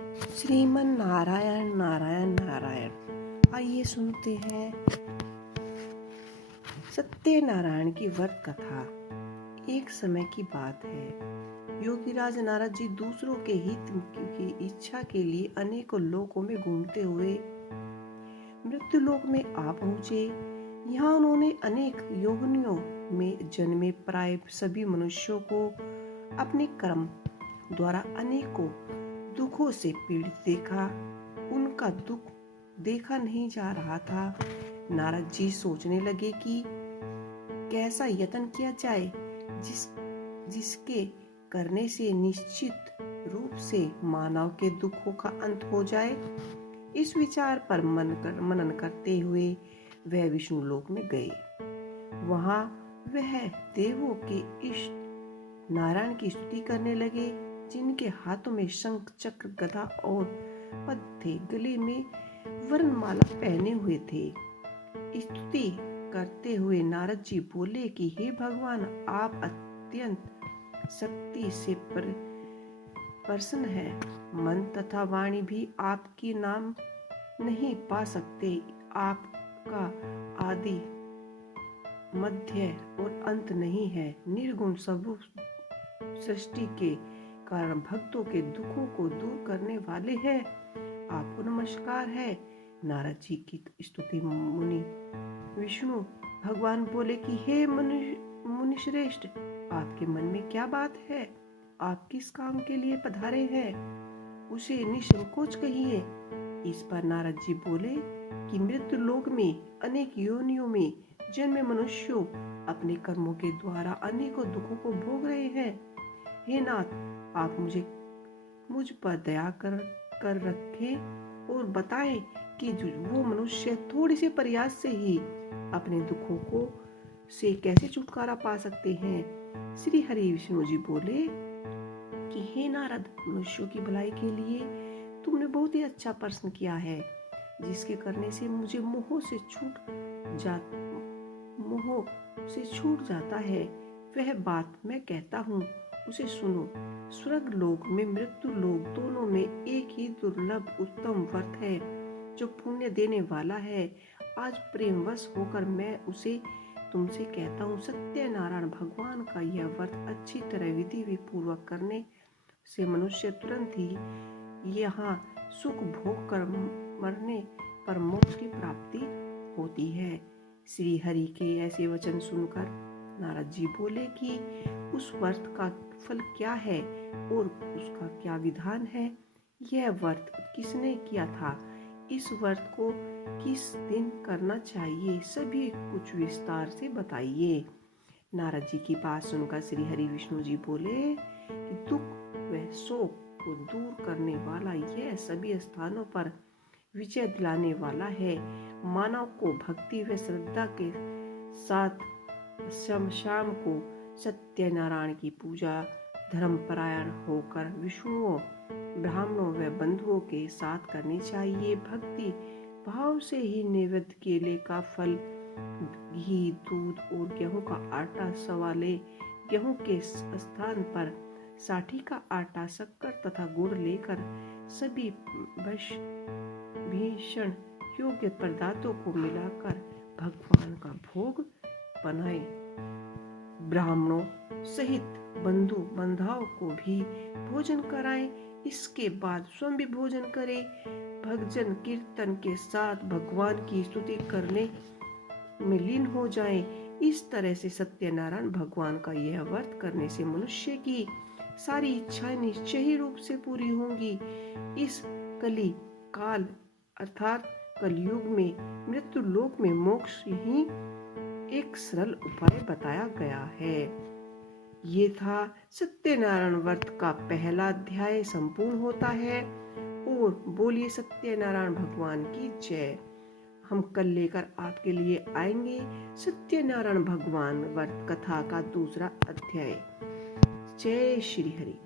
श्रीमन नारायण नारायण नारायण। आइए सुनते हैं सत्यनारायण की व्रत कथा। एक समय की बात है, योगीराज नारद जी दूसरों के हित की इच्छा के लिए अनेकों लोकों में घूमते हुए मृत्यु लोक में आ पहुंचे। यहाँ उन्होंने अनेक योनियों में जन्मे प्राय सभी मनुष्यों को अपने कर्म द्वारा अनेकों दुखों से पीड़ित देखा। उनका दुख देखा नहीं जा रहा था। नारद जी सोचने लगे कि कैसा यत्न किया जाए जिसके करने से निश्चित रूप से मानव के दुखों का अंत हो जाए। इस विचार पर मनन करते हुए वह विष्णु लोक में गए। वहां वह देवों के इष्ट नारायण की स्तुति करने लगे, जिनके हाथों में शंख चक्र गदा और पद्म थे, गले में वर्णमाला पहने हुए थे। स्तुति करते हुए नारद जी बोले कि हे भगवान, आप अत्यंत शक्ति से प्रसन्न है। मन तथा वाणी भी आपकी नाम नहीं पा सकते। आपका आदि मध्य और अंत नहीं है। निर्गुण स्वरूप सृष्टि के कारण भक्तों के दुखों को दूर करने वाले हैं। आपको नमस्कार है। नारद जी की स्तुति मुनि विष्णु भगवान बोले कि हे मुनि श्रेष्ठ, आपके मन में क्या बात है? आप किस काम के लिए पधारे हैं? उसे निसंकोच कहिए। इस पर नारद जी बोले कि मृत्यु लोक में अनेक योनियों में जन्मे मनुष्यों अपने कर्मों के द्वारा अनेकों दुखों को भोग रहे हैं। हे नाथ, आप मुझ पर दया कर रखें और बताएं कि वो मनुष्य थोड़े से प्रयास से ही अपने दुखों को से कैसे छुटकारा पा सकते हैं। श्री हरि विष्णु जी बोले कि हे नारद, मनुष्यों की भलाई के लिए तुमने बहुत ही अच्छा प्रश्न किया है, जिसके करने से मुझे मोह से छूट जाता है। वह बात मैं कहता हूँ, उसे सुनो। स्वर्ग लोक में मृत्यु लोक दोनों में एक ही दुर्लभ उत्तम व्रत है जो पुण्य देने वाला है। आज प्रेमवश होकर मैं उसे तुमसे कहता हूँ। सत्यनारायण भगवान का यह व्रत अच्छी तरह विधि पूर्वक करने से मनुष्य तुरंत ही यहाँ सुख भोग कर मरने पर मोक्ष की प्राप्ति होती है। श्री हरि के ऐसे वचन सुनकर नारद जी बोले कि उस व्रत का फल क्या है और उसका क्या विधान है? यह व्रत किसने किया था? इस व्रत को किस दिन करना चाहिए? सभी कुछ विस्तार से बताइए। नारद जी की बात सुनकर श्री हरि विष्णु जी बोले कि दुख व शोक को दूर करने वाला यह सभी स्थानों पर विजय दिलाने वाला है। मानव को भक्ति व श्रद्धा के साथ शाम को सत्यनारायण की पूजा धर्मपरायण होकर विष्णुओं, ब्राह्मणों व बंधुओं के साथ करनी चाहिए। भक्ति भाव से ही नैवेद्य केले का फल, घी, दूध और गेहूं का आटा सवाले, गेहूं के स्थान पर साठी का आटा, शक्कर तथा गुड़ लेकर सभी भीषण योग्य पदार्थों को मिलाकर भगवान का भोग बनाए। ब्राह्मणों सहित बंधु बंधाओं को भी भोजन कराएं। इसके बाद स्वयं भी भोजन करें। भजन कीर्तन के साथ भगवान की स्तुति करने में लीन हो जाएं। इस तरह से सत्यनारायण भगवान का यह व्रत करने से मनुष्य की सारी इच्छाएं निश्चय ही रूप से पूरी होंगी। इस कली काल अर्थात कलयुग में मृत्यु लोक में मोक्ष ही एक सरल उपाय बताया गया है। ये था सत्यनारायण व्रत का पहला अध्याय संपूर्ण होता है। और बोलिए सत्यनारायण भगवान की जय। हम कल लेकर आपके लिए आएंगे सत्यनारायण भगवान व्रत कथा का दूसरा अध्याय। जय श्री हरि।